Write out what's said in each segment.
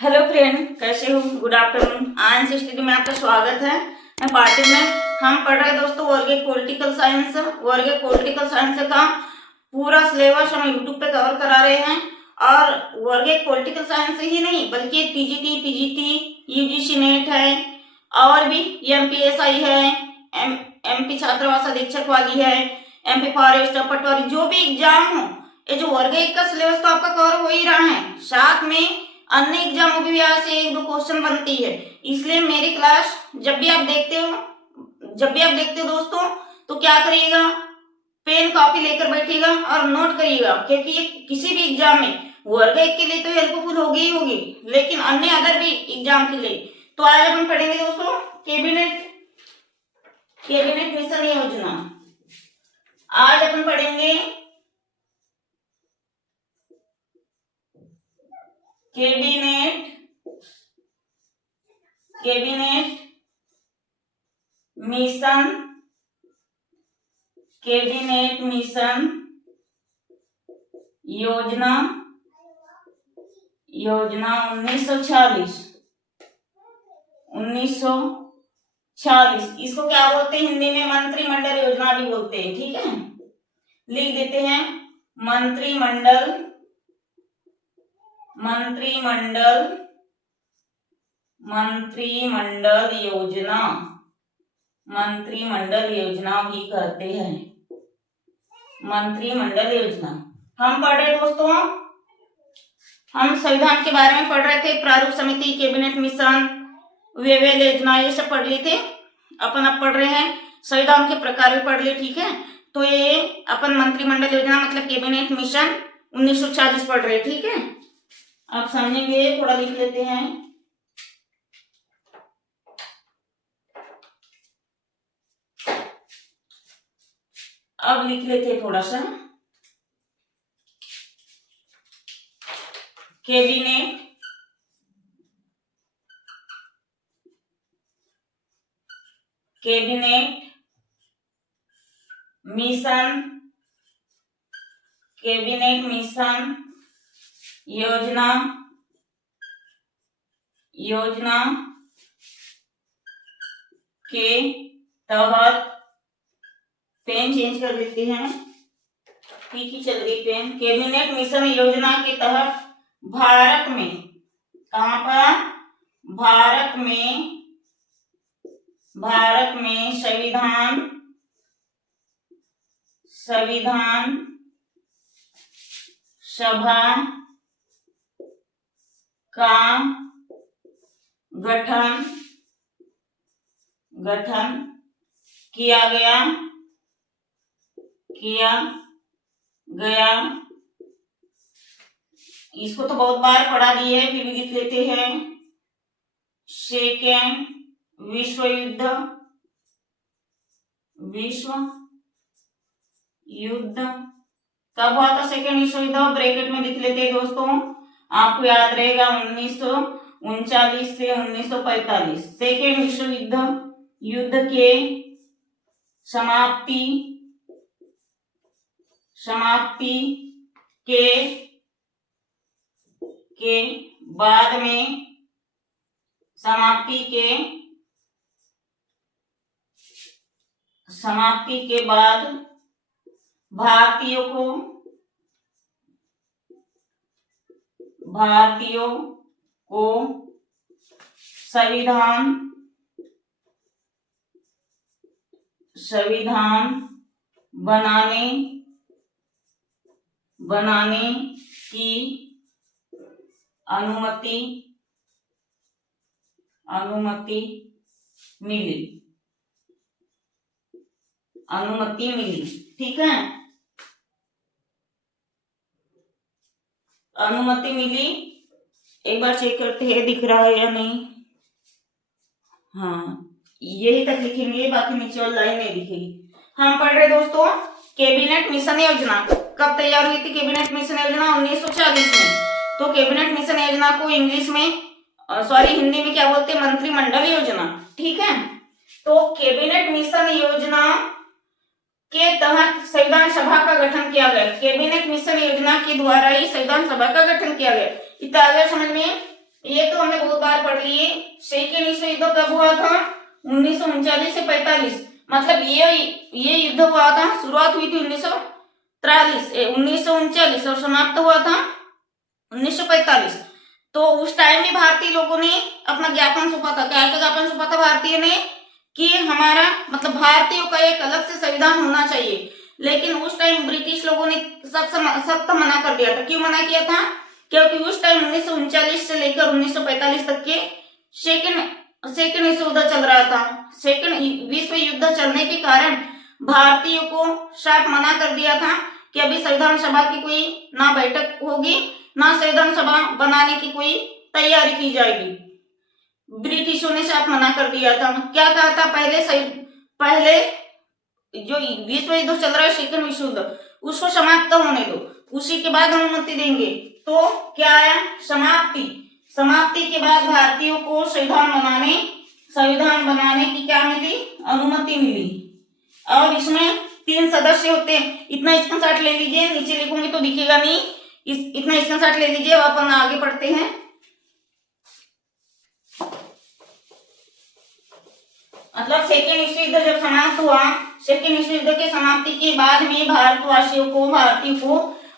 Hello friend, कैसे हो? Good afternoon. Ion study में आपका स्वागत है। मैं पार्टी में हम पढ़ रहे दोस्तों वर्ग एक पॉलिटिकल साइंस। वर्ग एक पॉलिटिकल साइंस का पूरा सिलेबस हम यूट्यूब पे कवर करा रहे हैं। और वर्ग एक पॉलिटिकल साइंस ही नहीं बल्कि टीजीटी, पीजीटी, यूजीसी नेट है और भी एमपीएसआई है, एमपी छात्रावास अधीक्षक वाली है, एमपी फॉरेस्ट पटवारी, जो भी एग्जाम हो, ये जो वर्ग एक का सिलेबस तो आपका कवर हो ही रहा है, साथ में अन्य एग्जामों में भी यहाँ से एक दो क्वेश्चन बनती है। इसलिए मेरी क्लास जब भी आप देखते हो दोस्तों, तो क्या करिएगा, पेन कॉपी लेकर बैठिएगा और नोट करिएगा, क्योंकि ये किसी भी एग्जाम में वर्ग एक के लिए तो हेल्पफुल होगी ही होगी, लेकिन अन्य अदर भी एग्जाम के लिए। तो आज अपन पढ़ेंगे दोस्तों कैबिनेट मिशन योजना। आज अपन पढ़ेंगे कैबिनेट मिशन योजना 1946। इसको क्या बोलते हैं हिंदी में? मंत्रिमंडल योजना भी बोलते हैं। ठीक है, लिख देते हैं मंत्रिमंडल योजना भी कहते हैं। मंत्रिमंडल योजना हम पढ़ रहे दोस्तों, हम संविधान के बारे में पढ़ रहे थे। प्रारूप समिति, कैबिनेट मिशन, व्यय योजना, ये सब पढ़ लिए थे अपन। अब पढ़ रहे हैं संविधान के प्रकार भी पढ़ लिए। ठीक है, तो ये अपन मंत्रिमंडल योजना मतलब कैबिनेट मिशन 1940 पढ़ रहे। ठीक है, आप समझेंगे, थोड़ा लिख लेते हैं। अब लिख लेते हैं थोड़ा सा। कैबिनेट मिशन योजना के तहत, पेन चेंज कर लेते हैं, ठीक ही चल गई पेन। कैबिनेट मिशन योजना के तहत भारत में, कहां पर? भारत में संविधान सभा का गठन किया गया। इसको तो बहुत बार पढ़ा दिए है, फिर भी लिख लेते हैं। सेकेंड विश्व युद्ध कब हुआ था? सेकेंड विश्व युद्ध, ब्रैकेट में लिख लेते हैं दोस्तों, आपको याद रहेगा 1939 से 1945। सेकेंड विश्व युद्ध के समाप्ति के बाद में, समाप्ति के बाद भारतीयों को संविधान बनाने की अनुमति मिली। ठीक है, अनुमति मिली। एक बार चेक करते हैं दिख रहा है या नहीं। हाँ, यही तक लिखेंगे, बाकी नीचे वाली लाइन नहीं दिखेगी। हम पढ़ रहे दोस्तों कैबिनेट मिशन योजना कब तैयार हुई थी? कैबिनेट मिशन योजना 1940 में। तो कैबिनेट मिशन योजना को इंग्लिश में हिंदी में क्या बोलते हैं? मंत्रिमंडल योजना। ठीक है, तो कैबिनेट मिशन योजना के तहत संविधान सभा का गठन किया गया। कैबिनेट मिशन योजना के द्वारा ही संविधान सभा का गठन किया गया। इतना आ गया समझ में? ये तो हमने बहुत बार पढ़ लिए। सेकेंड विश्व युद्ध कब हुआ था? 1939 से 45। मतलब ये युद्ध हुआ था, शुरुआत हुई थी 1939 और समाप्त हुआ था 1945। तो उस टाइम भी भारतीय लोगों ने अपना ज्ञापन सौंपा था। क्या ज्ञापन सौंपा था भारतीय ने? कि हमारा मतलब भारतीयों का एक अलग से संविधान होना चाहिए। लेकिन उस टाइम ब्रिटिश लोगों ने सख्त मना कर दिया था। क्यों मना किया था? क्योंकि उस टाइम 1939 से लेकर 1945 तक के सेकेंड विश्व युद्ध चल रहा था। सेकेंड विश्व युद्ध चलने के कारण भारतीयों को साफ मना कर दिया था कि अभी संविधान सभा की कोई ना बैठक होगी, ना संविधान सभा बनाने की कोई तैयारी की जाएगी। ब्रिटिशों ने साफ मना कर दिया था। क्या कहा था? पहले जो विश्व युद्ध चल रहा है, सेकेंड विश्व युद्ध, उसको समाप्त होने दो, उसी के बाद अनुमति देंगे। तो क्या आया? समाप्ति के बाद भारतीयों को संविधान बनाने की क्या मिली? अनुमति मिली। और इसमें 3 सदस्य होते हैं। इतना स्क्रीनशॉट ले लीजिए, नीचे लिखूंगी तो दिखेगा नहीं, इतना स्क्रीनशॉट ले लीजिए। अपन आगे पढ़ते हैं। मतलब सेकेंड विश्व युद्ध जब समाप्त हुआ, सेकेंड विश्व युद्ध के समाप्ति के बाद में भारतीयों को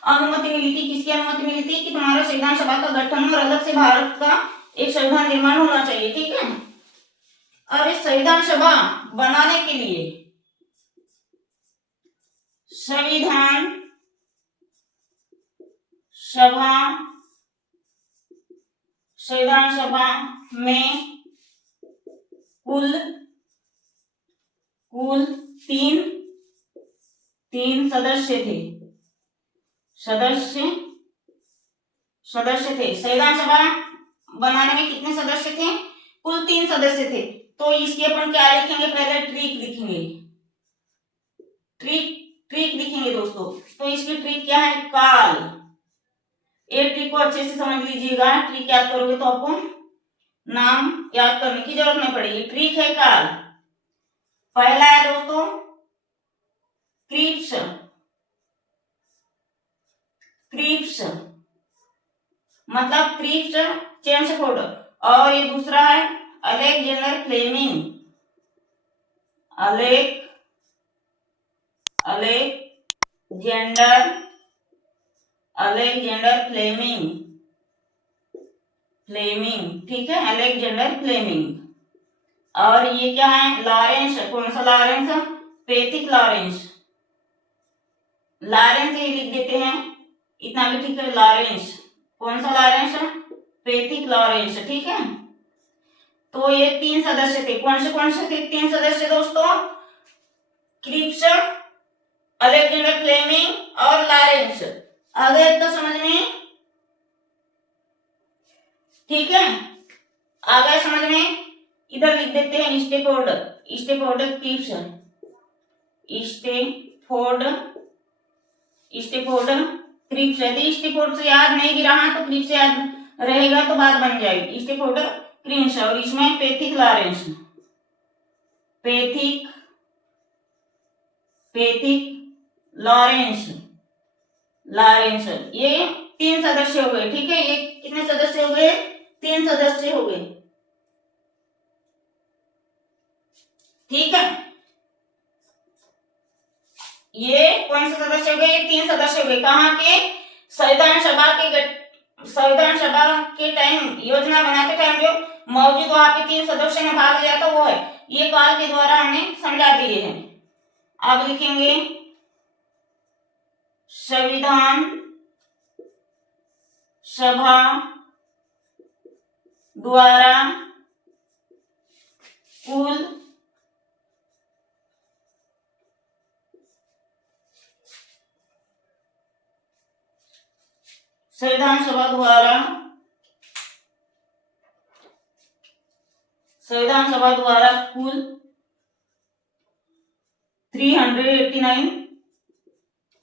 अनुमति मिली थी। किसकी अनुमति मिली थी? कि तुम्हारा संविधान सभा का गठन और अलग से भारत का एक संविधान निर्माण होना चाहिए। ठीक है। और इस संविधान सभा बनाने के लिए संविधान सभा में कुल 3 सदस्य थे। संविधान सभा बनाने में कितने सदस्य थे? कुल 3 सदस्य थे। तो इसकी अपन क्या लिखेंगे? पहले ट्रिक लिखेंगे दोस्तों। तो इसकी ट्रिक क्या है? काल। एक ट्रिक को अच्छे से समझ लीजिएगा। ट्रिक याद करोगे तो आपको नाम याद करने की जरूरत नहीं पड़ेगी। ट्रिक है काल। पहला है दोस्तों क्रिप्स मतलब क्रिप्स चेम्सफोर्ड। और ये दूसरा है अलेक्जेंडर फ्लेमिंग। Alexander Fleming. ठीक है, अलेक्जेंडर फ्लेमिंग। और ये क्या है? लॉरेंस। कौन सा लॉरेंस? पैथिक लॉरेंस ही लिख देते हैं, इतना भी ठीक है। लॉरेंस। कौन सा लॉरेंस? Pethick Lawrence. ठीक है। तो ये 3 सदस्य थे। कौन से थे 3 सदस्य दोस्तों? क्रिप्स, अलेक्जेंडर फ्लेमिंग और लॉरेंस। आ गया तो समझ में? ठीक है, आ गया समझ में? इधर लिख देते हैं स्टेफोर्ड क्रिप्स। Stafford Cripps. यदि स्टेफोर्ड से याद नहीं भी रहा तो क्रिप्स याद रहेगा तो बात बन जाएगी। Stafford Cripps. और इसमें पैथिक लॉरेंस। ये 3 सदस्य हो गए। ठीक है, ये कितने सदस्य हो गए? 3 सदस्य हो गए। ठीक है, ये कौन से सदस्य हो गए? 3 सदस्य हो गए। कहाँ के? संविधान सभा के टाइम, योजना बनाते टाइम जो मौजूद वहां पे 3 सदस्य ने भाग लिया था, वो है। ये काल के द्वारा हमने समझा दिए हैं। अब लिखेंगे संविधान सभा द्वारा कुल 389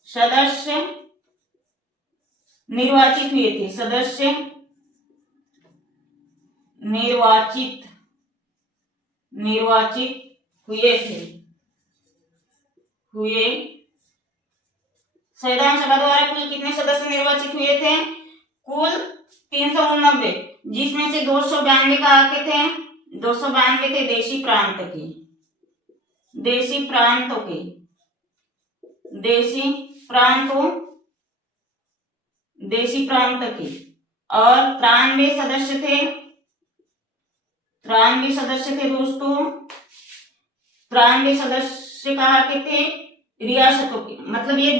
सदस्य निर्वाचित हुए थे। संविधान सभा द्वारा कुल कितने सदस्य निर्वाचित हुए थे? कुल 389। जिसमें से 292 कहाँ के थे, 292 थे देशी प्रांत के, देशी प्रांतों के, देशी प्रांतों, देशी प्रांत के, और 93 सदस्य थे, 93 सदस्य थे दोस्तों, 93 सदस्य कहाँ के थे, रियासतों के, मतलब ये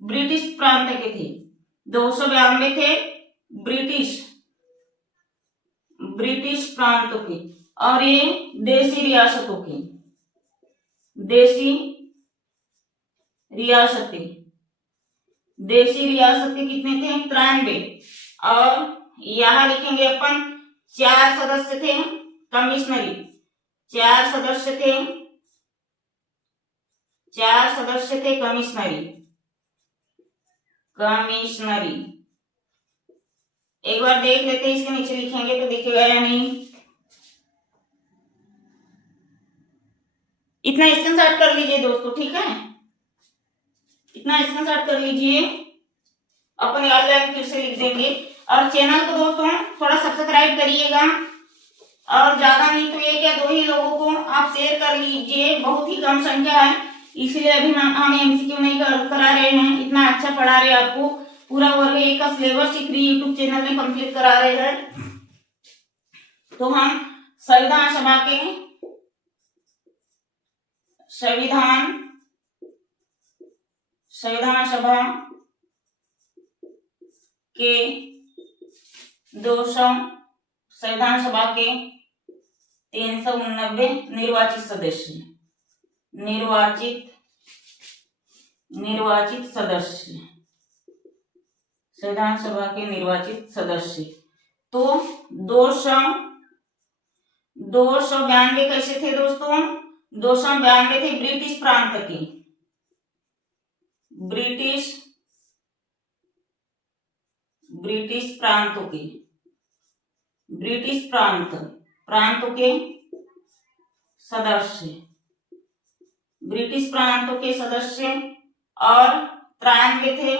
ब्रिटिश प्रांत के थे। 292 थे ब्रिटिश प्रांतों के, और ये देशी रियासतों के, देशी रियासतें कितने थे, 93। और यहां लिखेंगे अपन 4 सदस्य थे कमिश्नरी, 4 सदस्य थे कमिश्नरी। एक बार देख लेते हैं, इसके नीचे लिखेंगे तो दिखेगा या नहीं। इतना स्क्रीनशॉट कर लीजिए दोस्तों, ठीक है, इतना स्क्रीनशॉट कर लीजिए, अपन याद लाइन फिर से लिख देंगे। और चैनल को दोस्तों थोड़ा सब्सक्राइब करिएगा, और ज्यादा नहीं तो 1 या 2 ही लोगों को आप शेयर कर लीजिए, बहुत ही कम संख्या है, इसलिए अभी हम एमसीक्यू नहीं करा रहे हैं, इतना अच्छा पढ़ा रहे हैं आपको, पूरा वर्ग 1 का सिलेबस ही फ्री यूट्यूब चैनल में कंप्लीट करा रहे हैं। तो हम संविधान सभा के 389 निर्वाचित सदस्य, संविधान सभा के निर्वाचित सदस्य। तो 292 कैसे थे दोस्तों, 292 थे ब्रिटिश प्रांत के, ब्रिटिश प्रांतों के सदस्य, ब्रिटिश प्रांतों के सदस्य, और 93 थे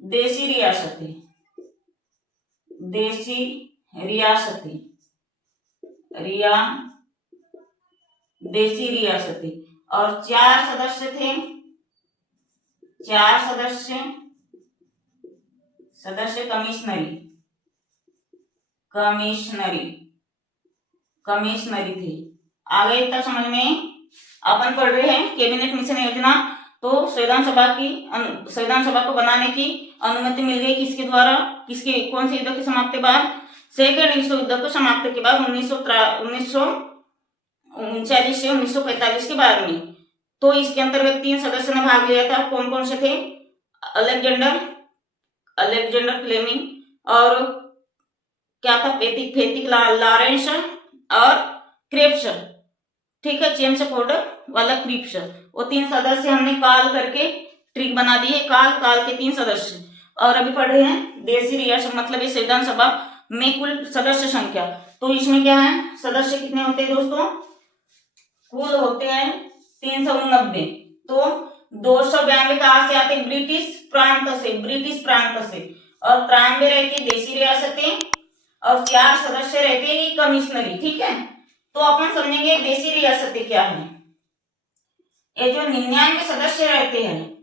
देशी रियासतें, और 4 सदस्य थे, 4 सदस्य कमिश्नरी थे। आगे तक समझ में अपन पढ़ रहे हैं कैबिनेट मिशन योजना। तो संविधान सभा को बनाने की अनुमति मिल गई किसके द्वारा, कौन से युद्ध के समाप्ति बाद, सेकंड विश्व युद्ध को समाप्ति के बाद 1939 से 1945 के बाद में। तो इसके अंतर्गत 3 सदस्य ने भाग लिया था, कौन कौन से थे, अलेक्जेंडर फ्लेमिंग, और क्या था, फेतिक लॉरेंस और क्रेप्स, ठीक है, जेम्स फोर्ड वाला क्रेप्स, वो 3 सदस्य हमने काल करके ट्रिक बना दी है, काल के 3 सदस्य। और अभी पढ़ रहे हैं देशी रियासत, मतलब ये संविधान सभा में कुल सदस्य संख्या। तो इसमें क्या है, सदस्य कितने होते हैं दोस्तों, कुल होते हैं 389। तो 292 कहां से आते, ब्रिटिश प्रांत से, और 93 रहती देशी रियासतें, और 4 सदस्य रहते हैं कमिश्नरी, ठीक है। तो अपन समझेंगे देशी रियासतें क्या है। ये जो 99 सदस्य रहते हैं,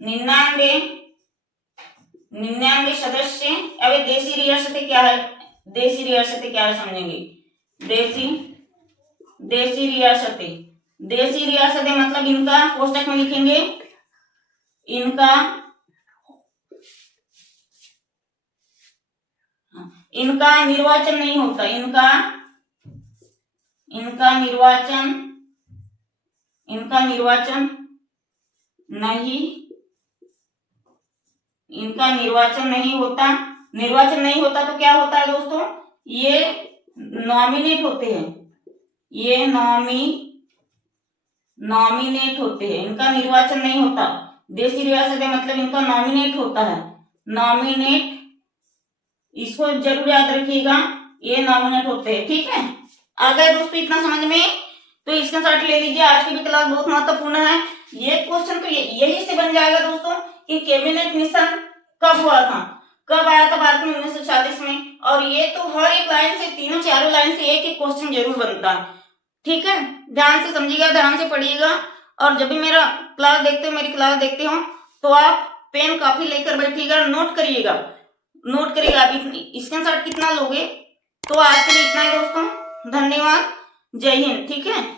99 सदस्य, अब देशी रियासतें क्या है, समझेंगे। देशी रियासतें मतलब इनका कोष्टक में लिखेंगे, इनका निर्वाचन नहीं होता, इनका निर्वाचन नहीं होता। तो क्या होता है दोस्तों, ये नॉमिनेट होते हैं, नॉमिनेट होते हैं, इनका निर्वाचन नहीं होता। देशी रियासतें मतलब इनका नॉमिनेट होता है, इसको जरूर याद रखिएगा, ये नॉमिनेट होते हैं, ठीक है। आ गए दोस्तों इतना समझ में, तो इसका शॉर्ट ले लीजिए। आज की भी क्लास बहुत महत्वपूर्ण है। ये क्वेश्चन तो यही से बन जाएगा दोस्तों कि कैबिनेट मिशन कब हुआ था, कब आया था भारत में 1940 में। और ये तो हर एक लाइन से, तीनों चारों लाइन से एक एक क्वेश्चन जरूर बनता है। ठीक है, ध्यान से समझिएगा, ध्यान से पढ़िएगा। और जब भी मेरा क्लास देखते हो, मेरी क्लास देखते हो, तो आप पेन काफी लेकर बैठिएगा, नोट करिएगा। आप स्क्रीनशॉट कितना लोगे। तो आज के लिए इतना ही दोस्तों, धन्यवाद, जय हिंद। ठीक है।